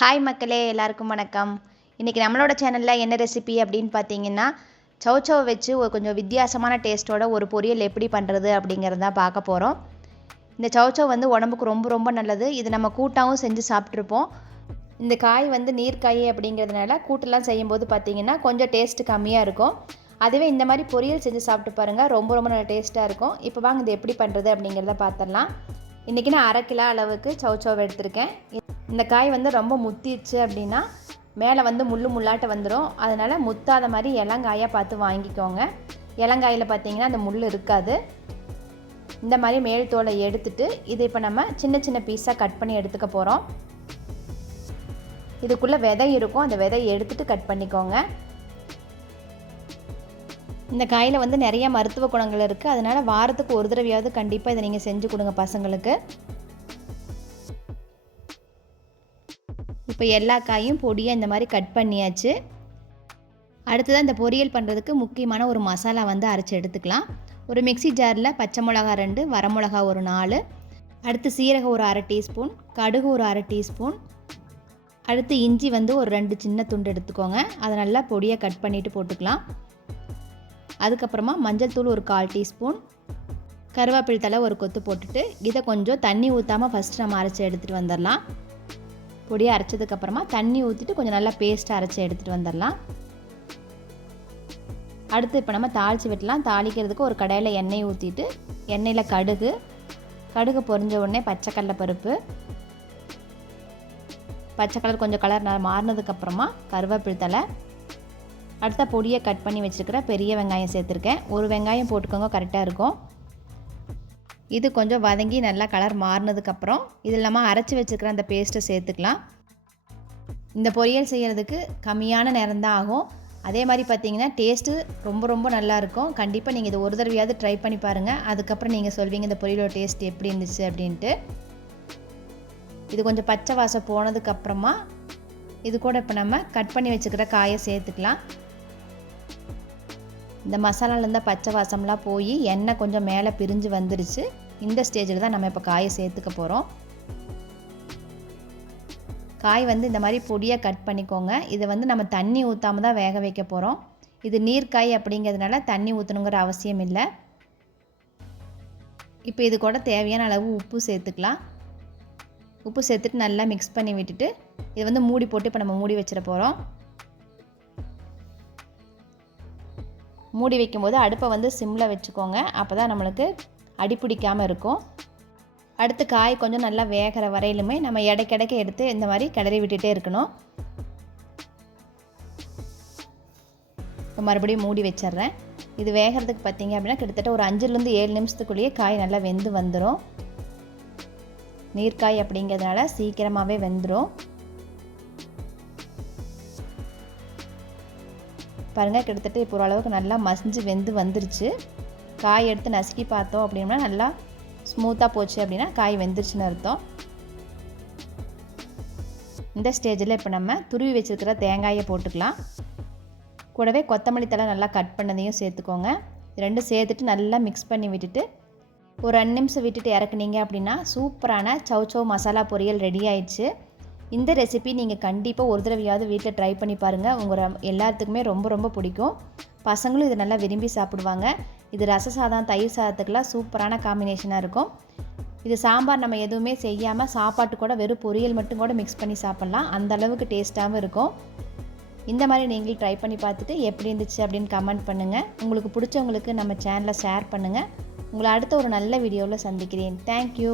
Hi மக்களே எல்லாருக்கும் வணக்கம். இன்றைக்கி நம்மளோட சேனலில் என்ன ரெசிபி அப்படின்னு பார்த்தீங்கன்னா சௌச்சௌ வச்சு ஒரு கொஞ்சம் வித்தியாசமான டேஸ்ட்டோட ஒரு பொரியல் எப்படி பண்ணுறது அப்படிங்கிறது தான் பார்க்க போகிறோம் இந்த சௌச்சௌ வந்து உடம்புக்கு ரொம்ப ரொம்ப நல்லது. இது நம்ம கூட்டாகவும் செஞ்சு சாப்பிட்ருப்போம் இந்த காய் வந்து நீர்க்காய் அப்படிங்கிறதுனால கூட்டெல்லாம் செய்யும்போது பார்த்தீங்கன்னா கொஞ்சம் டேஸ்ட் கம்மியாக இருக்கும். அதுவே இந்த மாதிரி பொரியல் செஞ்சு சாப்பிட்டு பாருங்கள் ரொம்ப ரொம்ப நல்ல டேஸ்ட்டாக இருக்கும். இப்போ வாங்க இது எப்படி பண்ணுறது அப்படிங்கிறத பார்த்துடலாம் இன்றைக்கி நான் அரை கிலோ அளவுக்கு சௌச்சௌ எடுத்திருக்கேன். இந்த காய் வந்து ரொம்ப முத்திடுச்சு அப்படின்னா மேலே வந்து முள் முள்ளாட்ட வந்துடும் அதனால் முத்தாத மாதிரி இளங்காயாக பார்த்து வாங்கிக்கோங்க. இளங்காயில் பார்த்தீங்கன்னா அந்த முள் இருக்காது. இந்த மாதிரி மேல் தோலை எடுத்துட்டு இதை இப்போ நம்ம சின்ன சின்ன பீஸாக கட் பண்ணி எடுத்துக்க போகிறோம் இதுக்குள்ளே விதை இருக்கும். அந்த விதையை எடுத்துகிட்டு கட் பண்ணிக்கோங்க. இந்த காயில் வந்து நிறைய மருத்துவ குணங்கள் இருக்குது அதனால் வாரத்துக்கு ஒரு தடவையாவது கண்டிப்பாக இதை நீங்கள் செஞ்சு கொடுங்க பசங்களுக்கு. இப்போ எல்லா காயும் பொடியாக இந்த மாதிரி கட் பண்ணியாச்சு. அடுத்ததாக இந்த பொரியல் பண்ணுறதுக்கு முக்கியமான ஒரு மசாலா வந்து அரைச்சி எடுத்துக்கலாம். ஒரு மிக்சி ஜாரில் பச்சை மிளகா ரெண்டு வரமிளகா ஒரு நாலு அடுத்து சீரகம் ஒரு அரை டீஸ்பூன் கடுகு ஒரு அரை டீஸ்பூன் அடுத்து இஞ்சி வந்து ஒரு ரெண்டு சின்ன துண்டு எடுத்துக்கோங்க. அதை நல்லா பொடியாக கட் பண்ணிவிட்டு போட்டுக்கலாம். அதுக்கப்புறமா மஞ்சள் தூள் ஒரு கால் டீஸ்பூன் கருவேப்பிலை தலை ஒரு கொத்து போட்டுட்டு இதை கொஞ்சம் தண்ணி ஊற்றாமல் ஃபஸ்ட்டு நம்ம அரைச்சி எடுத்துகிட்டு வந்துடலாம். பொடியை அரைச்சதுக்கப்புறமா தண்ணி ஊற்றிட்டு கொஞ்சம் நல்லா பேஸ்ட்டாக அரைச்சி எடுத்துகிட்டு வந்துடலாம். அடுத்து இப்போ நம்ம தாளித்து விட்டலாம் தாளிக்கிறதுக்கு ஒரு கடையில் எண்ணெய் ஊற்றிட்டு எண்ணெயில் கடுகு கடுகு பொரிஞ்ச உடனே பச்சைக்கடலை பருப்பு பச்சை கலர் கொஞ்சம் கலர் மாறினதுக்கப்புறமா கருவேப்பிலை தலை அடுத்த பொடியை கட் பண்ணி வச்சுருக்கிற பெரிய வெங்காயம் சேர்த்துருக்கேன். ஒரு வெங்காயம் போட்டுக்கோங்க கரெக்டாக இருக்கும். இது கொஞ்சம் வதங்கி நல்லா கலர் மாறினதுக்கப்புறம் இது இல்லாமல் அரைச்சி வச்சுருக்கிற அந்த பேஸ்ட்டை சேர்த்துக்கலாம். இந்த பொரியல் செய்கிறதுக்கு கம்மியான நேரம் தான் ஆகும். அதே மாதிரி பார்த்தீங்கன்னா டேஸ்ட்டு ரொம்ப ரொம்ப நல்லாயிருக்கும் கண்டிப்பாக நீங்கள் இதை ஒரு தடவையாவது ட்ரை பண்ணி பாருங்கள் அதுக்கப்புறம் நீங்கள் சொல்வீங்க இந்த பொரியலோட டேஸ்ட் எப்படி இருந்துச்சு அப்படின்ட்டு. இது கொஞ்சம் பச்சை வாசம் போனதுக்கப்புறமா இது கூட இப்போ நம்ம கட் பண்ணி வச்சுக்கிற காயை சேர்த்துக்கலாம். இந்த மசாலாலேருந்து பச்சை வாசம்லாம் போய் எண்ணெய் கொஞ்சம் மேலே பிரிஞ்சு வந்துருச்சு. இந்த ஸ்டேஜில் தான் நம்ம இப்போ காயை சேர்த்துக்க போகிறோம் காய் வந்து இந்த மாதிரி பொடியாக கட் பண்ணிக்கோங்க. இதை வந்து நம்ம தண்ணி ஊற்றாம தான் வேக வைக்க போகிறோம் இது நீர்க்காய் அப்படிங்கிறதுனால தண்ணி ஊற்றணுங்கிற அவசியம் இல்லை. இப்போ இது கூட தேவையான அளவு உப்பு சேர்த்துக்கலாம். உப்பு சேர்த்துட்டு நல்லா மிக்ஸ் பண்ணி விட்டுட்டு இது வந்து மூடி போட்டு இப்போ நம்ம மூடி வச்சிட போகிறோம் மூடி வைக்கும்போது அடுப்பை வந்து சிம்மில் வச்சுக்கோங்க. அப்போ தான் நம்மளுக்கு அடிப்பிடிக்காமல் இருக்கும். அடுத்து காய் கொஞ்சம் நல்லா வேகிற வரையிலுமே நம்ம இடைக்கிடைக்க எடுத்து இந்த மாதிரி கிளறி விட்டுட்டே இருக்கணும். இப்போ மறுபடியும் மூடி வச்சிட்றேன். இது வேகிறதுக்கு பார்த்தீங்க அப்படின்னா கிட்டத்தட்ட ஒரு அஞ்சுலேருந்து ஏழு நிமிஷத்துக்குள்ளேயே காய் நல்லா வெந்து வந்துடும் நீர்க்காய் அப்படிங்கிறதுனால சீக்கிரமாகவே வெந்துடும் பாருங்கள் கிட்டத்தட்ட இப்போ ஓரளவுக்கு நல்லா மசிஞ்சு வெந்து வந்துருச்சு. காய் எடுத்து நசுக்கி பார்த்தோம் அப்படின்னா நல்லா ஸ்மூத்தாக போச்சு அப்படின்னா காய் வெந்துருச்சுன்னு அர்த்தம். இந்த ஸ்டேஜில் இப்போ நம்ம துருவி வச்சுருக்கிற தேங்காயை போட்டுக்கலாம். கூடவே கொத்தமல்லி தலை நல்லா கட் பண்ணதையும் சேர்த்துக்கோங்க. ரெண்டும் சேர்த்துட்டு நல்லா மிக்ஸ் பண்ணி விட்டுட்டு ஒரு ரெண்டு நிமிஷம் விட்டுட்டு இறக்குனீங்க அப்படின்னா சூப்பரான சௌச்சௌ மசாலா பொரியல் ரெடி ஆயிடுச்சு. இந்த ரெசிபி நீங்கள் கண்டிப்பாக ஒரு தடவையாவது வீட்டில் ட்ரை பண்ணி பாருங்கள் உங்கள் எல்லாத்துக்குமே ரொம்ப ரொம்ப பிடிக்கும். பசங்களும் இதை நல்லா விரும்பி சாப்பிடுவாங்க. இது ரச சாதம் தயிர் சாதத்துக்கெலாம் சூப்பரான காம்பினேஷனாக இருக்கும். இது சாம்பார் நம்ம எதுவுமே செய்யாமல் சாப்பாட்டு கூட வெறும் பொரியல் மட்டும் கூட மிக்ஸ் பண்ணி சாப்பிட்லாம். அந்த அளவுக்கு டேஸ்ட்டாகவும் இருக்கும். இந்த மாதிரி நீங்களும் ட்ரை பண்ணி பார்த்துட்டு எப்படி இருந்துச்சு அப்படின்னு கமெண்ட் பண்ணுங்கள் உங்களுக்கு பிடிச்சவங்களுக்கு நம்ம சேனலை ஷேர் பண்ணுங்கள் உங்களை அடுத்த ஒரு நல்ல வீடியோவில் சந்திக்கிறேன். தேங்க்யூ